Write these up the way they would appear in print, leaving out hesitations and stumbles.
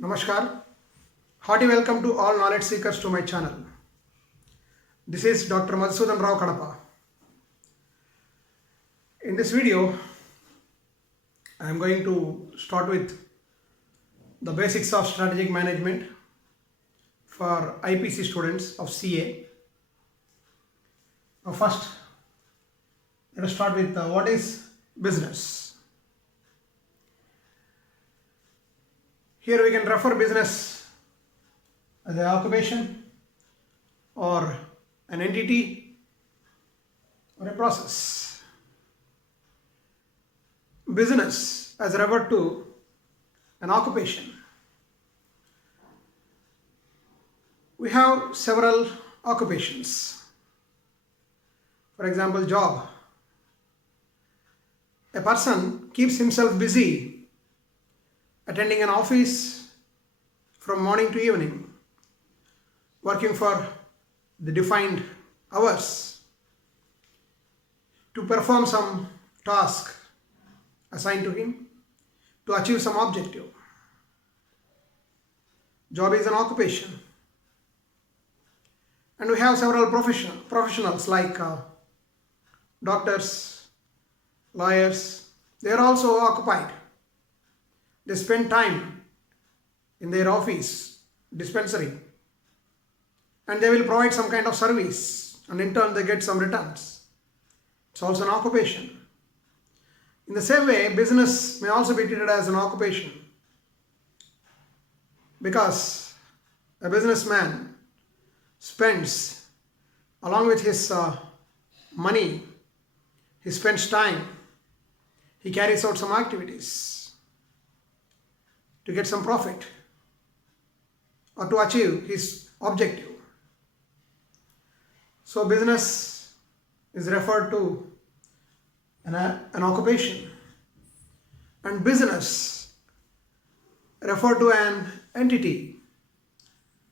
Namaskar. Hearty welcome to all knowledge seekers to my channel. This is Dr. Madhusudan Rao Kadapa. In this video, I am going to start with the basics of strategic management for IPC students of CA. Now first, let us start with what is business. Here we can refer business as an occupation or an entity or a process. Business as referred to an occupation. We have several occupations. For example, job. A person keeps himself busy attending an office from morning to evening, working for the defined hours to perform some task assigned to him to achieve some objective. Job is an occupation. And we have several professionals like doctors, lawyers. They are also occupied. They spend time in their office, dispensary, and they will provide some kind of service, and in turn they get some returns. It's also an occupation. In the same way, business may also be treated as an occupation, because a businessman spends, along with his money, he spends time, he carries out some activities to get some profit or to achieve his objective. So business is referred to an occupation, and business referred to an entity.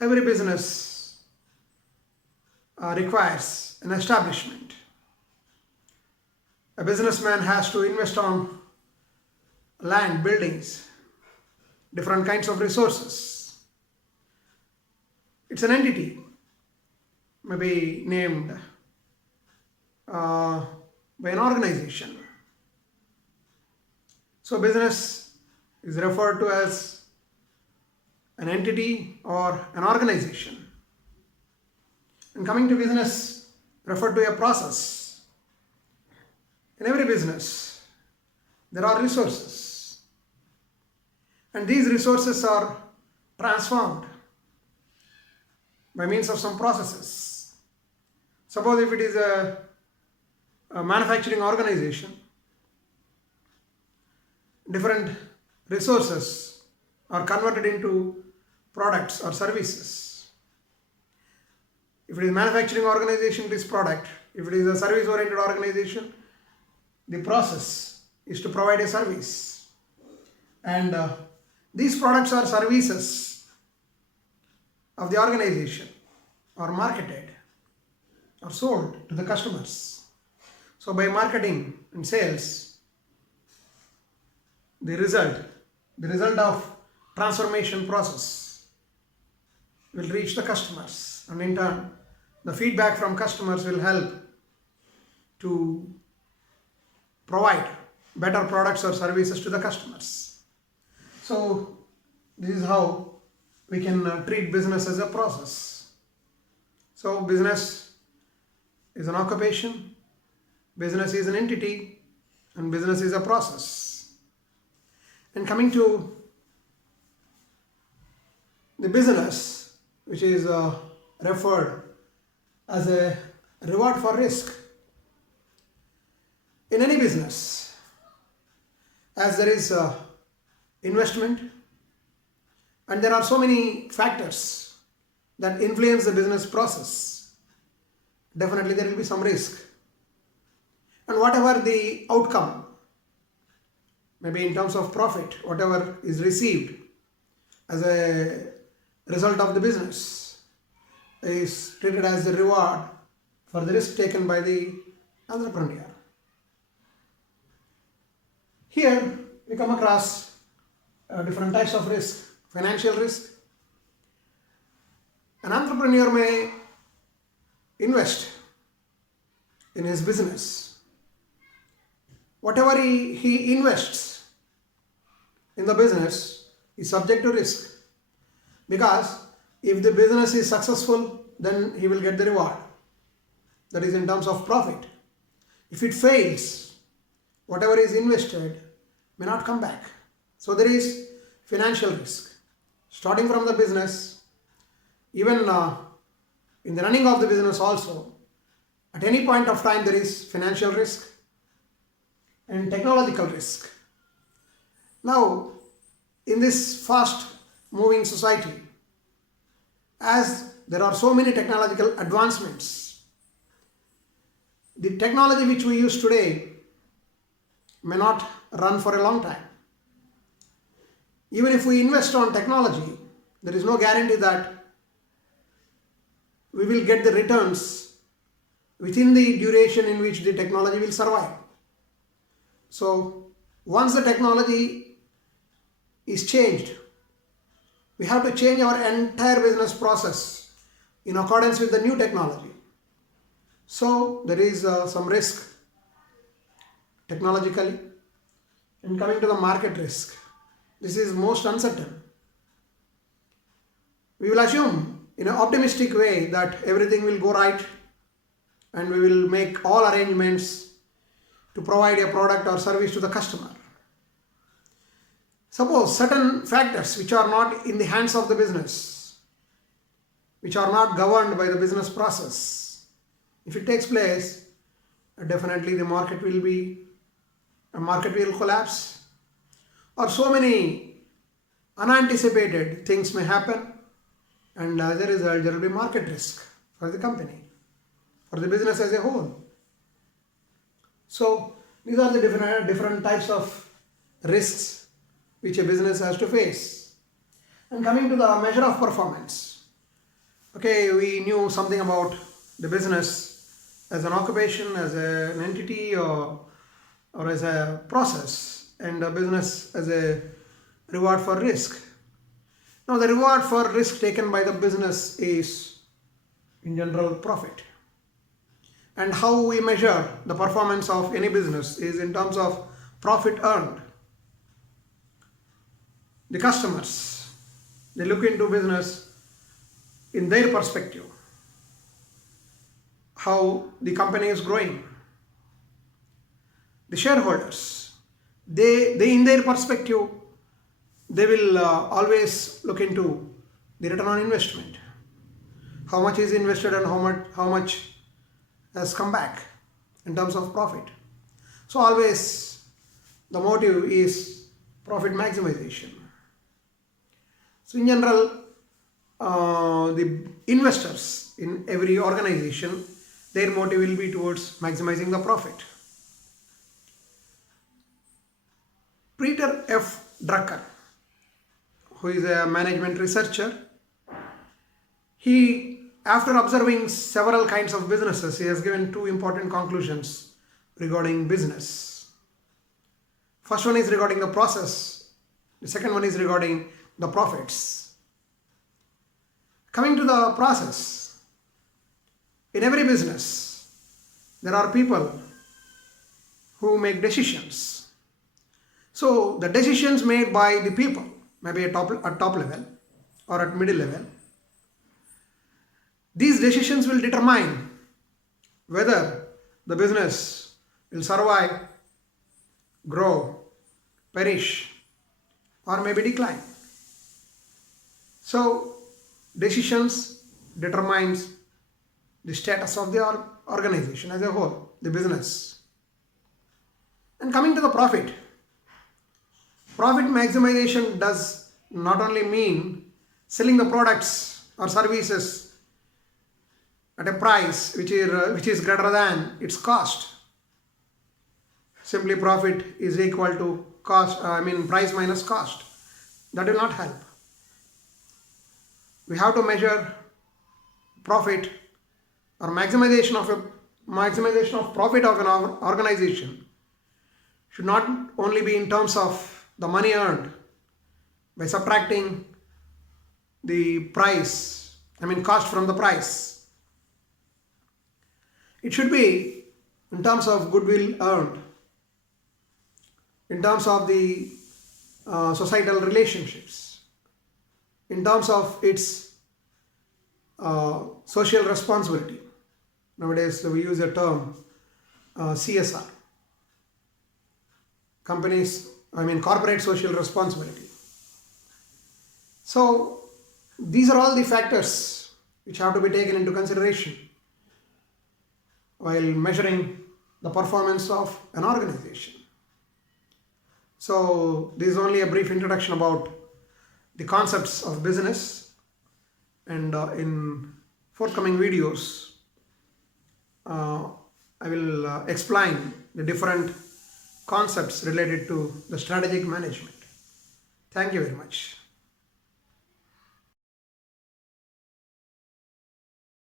Every business requires an establishment. A businessman has to invest on land, buildings, different kinds of resources. It's an entity, maybe named by an organization. So business is referred to as an entity or an organization. And coming to business, referred to a process. In every business, there are resources. And these resources are transformed by means of some processes. Suppose if it is a manufacturing organization, different resources are converted into products or services. If it is a manufacturing organization, it is product. If it is a service-oriented organization, the process is to provide a service. And these products or services of the organization are marketed or sold to the customers. So by marketing and sales, the result of transformation process will reach the customers, and in turn the feedback from customers will help to provide better products or services to the customers. So this is how we can treat business as a process. So business is an occupation, business is an entity, and business is a process. And coming to the business, which is referred as a reward for risk. In any business, as there is investment, and there are so many factors that influence the business process, definitely there will be some risk. And whatever the outcome, maybe in terms of profit, whatever is received as a result of the business, is treated as a reward for the risk taken by the entrepreneur. Here we come across different types of risk financial risk. An entrepreneur may invest in his business. Whatever he invests in the business is subject to risk, because if the business is successful, then he will get the reward, that is in terms of profit. If it fails, whatever is invested may not come back. So there is financial risk starting from the business, even in the running of the business also. At any point of time there is financial risk and technological risk. Now, in this fast moving society, as there are so many technological advancements, the technology which we use today may not run for a long time. Even if we invest on technology, there is no guarantee that we will get the returns within the duration in which the technology will survive. So once the technology is changed, we have to change our entire business process in accordance with the new technology. So there is some risk technologically. And coming to the market risk, this is most uncertain. We will assume in an optimistic way that everything will go right and we will make all arrangements to provide a product or service to the customer. Suppose certain factors which are not in the hands of the business, which are not governed by the business process, if it takes place, definitely the market will collapse, or so many unanticipated things may happen, and as a result there will be market risk for the company, for the business as a whole. So these are the different types of risks which a business has to face. And coming to the measure of performance, okay, we knew something about the business as an occupation, as an entity, or as a process, and a business as a reward for risk. Now the reward for risk taken by the business is in general profit. And how we measure the performance of any business is in terms of profit earned. The customers, they look into business in their perspective, how the company is growing. The shareholders, they in their perspective, they will always look into the return on investment. How much is invested and how much has come back in terms of profit. So always the motive is profit maximization. So in general, the investors in every organization, their motive will be towards maximizing the profit. Peter F. Drucker, who is a management researcher, after observing several kinds of businesses, he has given two important conclusions regarding business. First one is regarding the process. The second one is regarding the profits. Coming to the process, in every business, there are people who make decisions. So the decisions made by the people, maybe at top level or at middle level, these decisions will determine whether the business will survive, grow, perish, or maybe decline. So decisions determines the status of the organization as a whole, the business. And coming to the profit maximization does not only mean selling the products or services at a price which is greater than its cost. Simply profit is equal to price minus cost. That will not help. We have to measure profit or maximization of profit of an organization should not only be in terms of the money earned by subtracting the price, cost from the price. It should be in terms of goodwill earned, in terms of the societal relationships, in terms of its social responsibility. Nowadays we use the term CSR, corporate social responsibility. So these are all the factors which have to be taken into consideration while measuring the performance of an organization. So this is only a brief introduction about the concepts of business, and in forthcoming videos I will explain the different concepts related to the strategic management. Thank you very much.